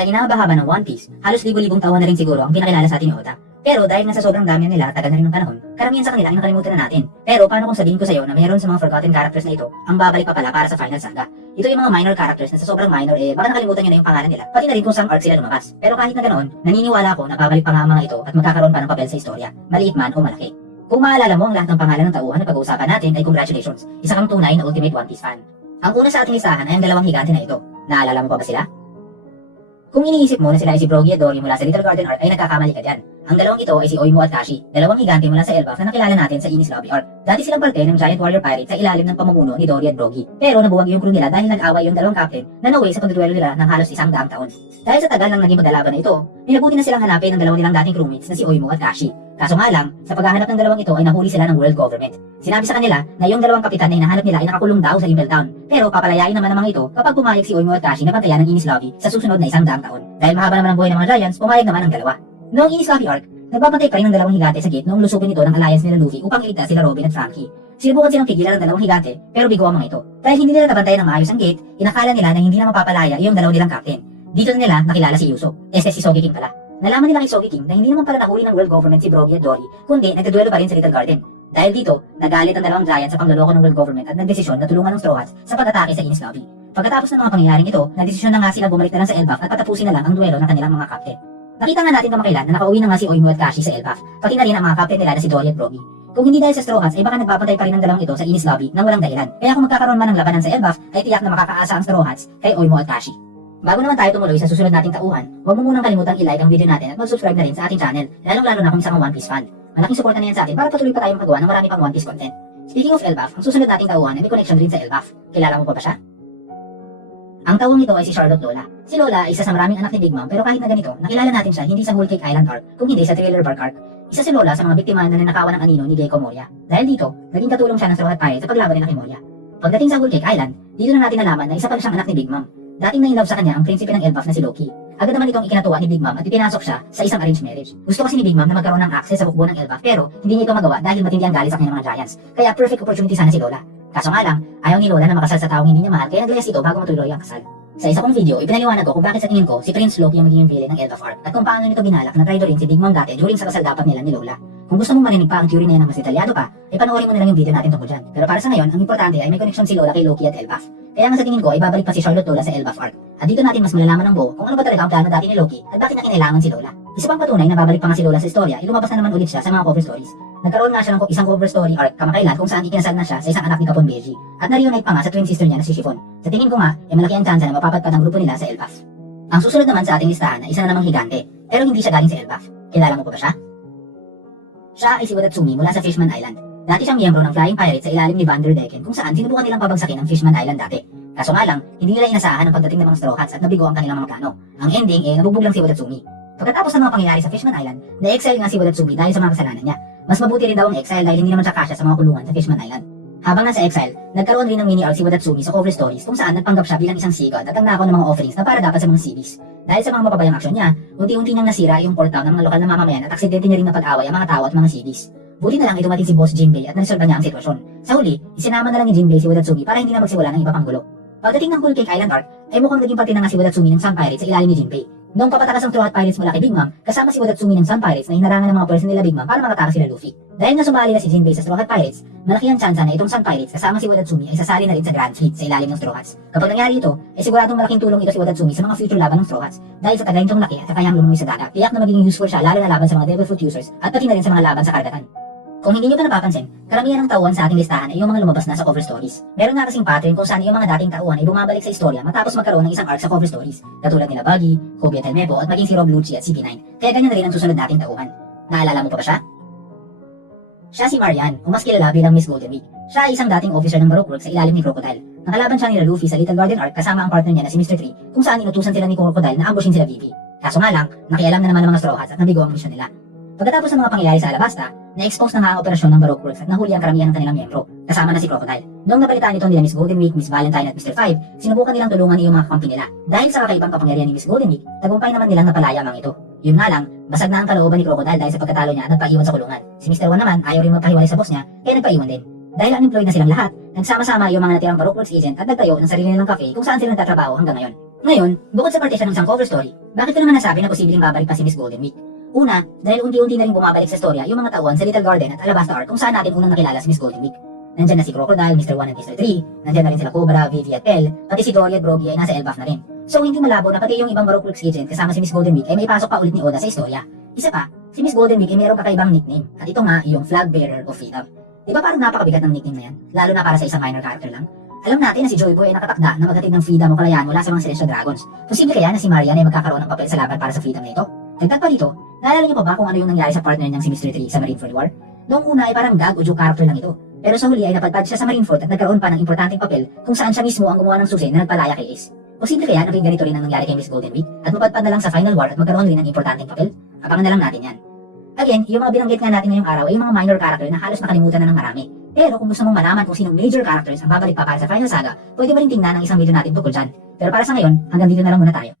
Sa inahaba-haba ng One Piece, halos libo-libong taon na rin siguro ang pinakilala sa atin ni Oda. Pero dahil nga sa sobrang dami nila, tagal na rin ng panahon, karamihan sa kanila ay nakalimutan na natin. Pero paano kung sabihin ko sa iyo na mayroon sa mga forgotten characters na ito ang babalik pa pala para sa final saga? Ito yung mga minor characters na sa sobrang minor baka nakalimutan nyo na yung pangalan nila, pati na rin kung saan arc sila lumabas. Pero kahit na ganoon, naniniwala ako na babalik pa nga ang mga ito at magkakaroon pa ng papel sa istorya, maliit man o malaki. Kung maalala mo ang lahat ng pangalan ng tauhan na pag-uusapan natin ay congratulations, isa kang tunay na Ultimate One Piece fan. Ang una sa ating listahan ay ang dalawang higante na ito. Naalala mo pa ba sila? Kung iniisip mo na sila ay si Brogy at Dory mula sa Little Garden Arc ay nagkakamali ka dyan. Ang dalawang ito ay si Oimo at Kashi, dalawang higante mula sa Elbaf na nakilala natin sa Enies Lobby Arc. Dati silang parte ng Giant Warrior Pirate sa ilalim ng pamumuno ni Dory at Brogy. Pero nabuwag yung crew nila dahil nag-away yung dalawang captain na naway sa pagduduelo nila ng halos 100 taon. Dahil sa tagal ng naging maglalaban na ito, minabuti na silang hanapin ng dalawang nilang dating crewmates na si Oimo at Kashi. Kaso nga lang, sa paghahanap ng dalawang ito ay nahuli sila ng world government. Sinabi sa kanila na yung dalawang kapitan na hinahanap nila ay nakakulong daw sa Impel Down. Pero papalayain naman ng mga ito kapag pumayag si Oimo at Kashi na pantayan ng Enies Lobby sa susunod na 100 taon. Dahil mahaba naman ang buhay ng mga Giants, pumayag naman ang dalawa. Noong Enies Lobby Arc, nagbabantay pa rin ng dalawang higante sa gate noong lusupin ito ng alliance nila Luffy upang iligtas sila Robin at Frankie. Sinubukan silang pigilan ng dalawang higante pero bigo ang mga ito. Dahil hindi nila nabantayan ng maayos ang gate, inakala nila na hindi na mapapalaya yung dalaw nilang captain. Dito na nila nakilala si Usopp, si Sogeking pala. Nalaman nila kay Sogeking na hindi naman pala nahuli ng world government si Brogy at Dory, kundi nagduduelo pa rin sa Little Garden. Dahil dito, nagalit ang dalawang giant sa pangloloko ng world government at nagdesisyon na tulungan ng Straw Hats sa pag-atake sa Enies Lobby. Pagkatapos ng mga pangyayaring ito, nagdesisyon na nga sila bumalik na lang sa Elbaf at patapusin na lang ang duelo ng kanilang mga captain. Nakita nga natin kamakailan na nakauwi na nga si Oimo at Kashi sa Elbaf, pati na rin ang mga captain nila na si Dory at Brogy. Kung hindi dahil sa Straw Hats ay baka nagbabantay pa rin ng dalawang ito sa Enies Lobby nang walang dahilan. Kaya kung magkakaroon man ng labanan sa Elbaf, ay tiyak na makakaasa ang Straw Hats kay Oimo at Kashi. Bago naman tayo tumuloy sa susunod nating tauhan, huwag mo munang kalimutang i-like ang video natin at mag-subscribe na rin sa ating channel, lalong-lalo na kung isa kang One Piece fan. Malaking suporta na yan sa atin para patuloy pa tayong magawa ng marami pang One Piece content. Speaking of Elbaf, ang susunod nating tauhan ay may connection rin sa Elbaf. Kilala mo pa ba siya? Ang tauhang ito ay si Charlotte Lola. Si Lola ay isa sa maraming anak ni Big Mom pero kahit na ganito, nakilala natin siya hindi sa Whole Cake Island Arc, kung hindi sa Thriller Bark Arc. Isa si Lola sa mga biktima na nanakawan ng anino ni Gecko Moria. Dahil dito, naging katulong siya ng Straw Hat Pirates sa paglaban nila kay Moria. Pagdating sa Whole Cake Island, dito na natin nalaman na isa pala siyang anak ni Big Mom. Dating na-inlove sa kanya ang prinsipe ng Elbaf na si Loki. Agad naman itong ikinatuwa ni Big Mom at ipinasok siya sa isang arranged marriage. Gusto kasi ni Big Mom na magkaroon ng access sa hukbo ng Elbaf pero hindi niya ito magawa dahil matindi ang galit sa kanya ng mga Giants. Kaya perfect opportunity sana si Lola. Kaso nga lang, ayaw ni Lola na makasal sa taong hindi niya mahal kaya naglayas ito bago matuloy ang kasal. Sa isa kong video, ipinaliwanag ko kung bakit sa tingin ko si Prince Loki ang magiging villain ng Elbaf Arc at kung paano nito binalak na traitor rin si Big Mom dati during sa kasal dapat nila ni Lola. Kung gusto mong marinig pa ang theory na yan ng mas detalyado pa, ay panoorin mo na lang yung video natin tungkol dyan. Pero para sa ngayon, ang importante ay may connection si Lola kay Loki at Elbaf. Kaya nga sa tingin ko ay babalik pa si Charlotte Lola sa Elbaf Arc. At dito natin mas malalaman ng buo kung ano ba talaga ang plano dati ni Loki at bakit na kinailangan si Lola. Isa pang patunay na babalik pa nga si Lola sa istorya ay lumabas na naman ulit siya sa mga cover stories. Nagkaroon nga siya ng isang cover story arc kamakailan kung saan ikinasal na siya sa isang anak ni Capon Beji at na-reunite pa nga sa twin sister niya na si Chiffon. Sa tingin ko nga, ay malaki ang tsansa na mapapadpad ang grupo nila sa Elbaf. Ang susunod naman sa ating listahan ay isa na namang higante, pero hindi siya galing sa Elbaf. Kilala mo pa ba siya? Siya ay si Wadatsumi mula sa Fishman Island. Dati siyang miyembro ng Flying Pirates sa ilalim ni Vanderdecken kung saan sinubukan nilang pabagsakin ang Fishman Island dati. Kaso nga lang, hindi nila inasahan ang pagdating ng mga Straw Hats at nabigo ang kanilang mga plano. Ang ending nabugbog lang si Wadatsumi. Pagkatapos ng mga pangyayari sa Fishman Island, na-exile nga si Wadatsumi dahil sa mga kasalanan niya. Mas mabuti rin daw ang exile dahil hindi naman siya kasya sa mga kulungan sa Fishman Island. Habang nasa exile, nagkaroon rin ng mini arc si Wadatsumi sa cover stories kung saan nagpanggap siya bilang isang sea god at nagnakaw ng mga offerings na para dapat sa mga cities. Dahil sa mga mapabayang aksyon niya, unti-unti niyang nasira yung port town ng mga lokal na mamamayan at aksidente niya rin napag-away ang mga tao at mga cities. Buti na lang ay dumating si Boss Jinbei at naresolba niya ang sitwasyon. Sa huli, isinama na lang ni Jinbei si Wadatsumi para hindi na magsimula ng iba pang gulo. Pagdating ng Whole Cake Island Arc, ay mukhang naging parte na nga si Wadatsumi ng Sun Pirates sa ilalim ni Jinbei. Noong papatakas ang Straw Hat Pirates mula kay Big Mom, kasama si Wadatsumi ng Sun Pirates na hinarangan ng mga person nila Big Mom para makatakas sila Luffy. Dahil na sumali na si Jinbei sa Straw Hat Pirates, malaki ang tsansa na itong Sun Pirates kasama si Wadatsumi ay sasali na rin sa Grand Fleet sa ilalim ng Straw Hats. Kapag nangyari ito, ay siguradong malaking tulong ito si Wadatsumi sa mga future laban ng Straw Hats. Dahil sa tagal nitong laki at kakayang lumungoy sa dagat, tiyak na magiging useful siya lalo na laban sa mga Devil Fruit users at pati na rin sa mga laban sa karagatan. Kung hindi nyo pa napapansin, karamihan ng tauhan sa ating listahan ay yung mga lumabas na sa cover stories. Meron nga kasing pattern kung saan yung mga dating tauhan ay bumabalik sa istorya matapos magkaroon ng isang arc sa cover stories. Katulad nila Buggy, Kobe at Helmepo at maging si Rob Lucci at CP9. Kaya ganyan na rin ang susunod nating tauhan. Naalala mo pa ba siya? Siya si Marian, o mas kilala bilang Miss Golden Week. Siya ay isang dating officer ng Baroque Works sa ilalim ni Crocodile. Nakalaban siya ni Luffy sa Little Garden Arc kasama ang partner niya na si Mr. 3 kung saan inutusan sila ni Crocodile na ambushin sila Vivi. Kaso nga lang, nakialam na naman ng mga Straw Hats at nabigo ang misyon nila. Pagkatapos ng mga pangyayari sa Alabasta, na-expose na nga ang operasyon ng Baroque Works at nahuli ang karamihan ng kanilang miyembro, kasama na si Crocodile. Noong napalitan nito nila Miss Golden Week, Miss Valentine at Mr. 5, sinubukan nilang tulungan yung mga kampi nila. Dahil sa kakaibang kapangyarihan ni Miss Golden Week, tagumpay naman nilang napalaya ang ito. Yun nga lang, basag na ang kalooban ni Crocodile dahil sa pagkatalo niya at nagpaiwan sa kulungan. Si Mr. 1 naman ayaw rin magpahiwalay sa boss niya, kaya nagpaiwan din. Dahil unemployed na silang lahat, nagsama-sama yung mga natirang Baroque Works agent at nagtayo ng sarili nilang cafe kung saan sila nagtatrabaho hanggang ngayon. Ngayon, bukod sa partition ng isang cover story, bakit ko naman nasabi na posibleng babalik pa si Miss Golden Week? Una, dahil unti-unti na rin bumabalik sa storya yung mga tauhan sa Little Garden at Alabasta Arc kung saan natin unang nakilala si Miss Golden Week. Nandyan na si Crocodile, Mr. 1 at Mr. 3, nandyan na rin sila Cobra, Vivi at Elle, pati si Dory at Brogy ay nasa Elbaf na rin. So hindi malabo na pati yung ibang Marocrux agent kasama si Miss Golden Week ay may pasok pa ulit ni Oda sa istorya. Isa pa, si Miss Golden Week ay mayroong kakaibang nickname at ito nga yung Flag Bearer of Freedom. Di ba parang napakabigat ng nickname na yan? Lalo na para sa isang minor character lang. Alam natin na si Joy Boy ay nakatakda na maghatid ng freedom o kalayaan mula sa mga Celestial Dragons. Posible kaya na si Marian ay magkakaroon ng papel sa laban para sa freedom na ito? Dagdag pa dito, naalala niyo pa ba kung ano yung nangyari sa partner niyang si Mr. 3 sa Marineford War? Noong una ay parang gag o joke character lang ito. Pero sa huli ay napadpad siya sa Marineford at nagkaroon pa ng importanteng papel kung saan siya mismo ang gumawa ng susi na nagpalaya kay Ace. Posible kaya na ganito rin ang nangyari kay Miss Golden Week at mapadpad na lang sa Final War at magkaroon rin ng importanteng papel? Abangan na lang natin yan. Again, yung mga binanggit nga natin ngayong araw ay yung mga minor character na halos nakalimutan na ng marami. Pero kung gusto mong malaman kung sinong major characters ang babalik pa para sa Final Saga, pwede mo rin tingnan ang isang video natin tungkol dyan. Pero para sa ngayon, hanggang dito na lang muna tayo.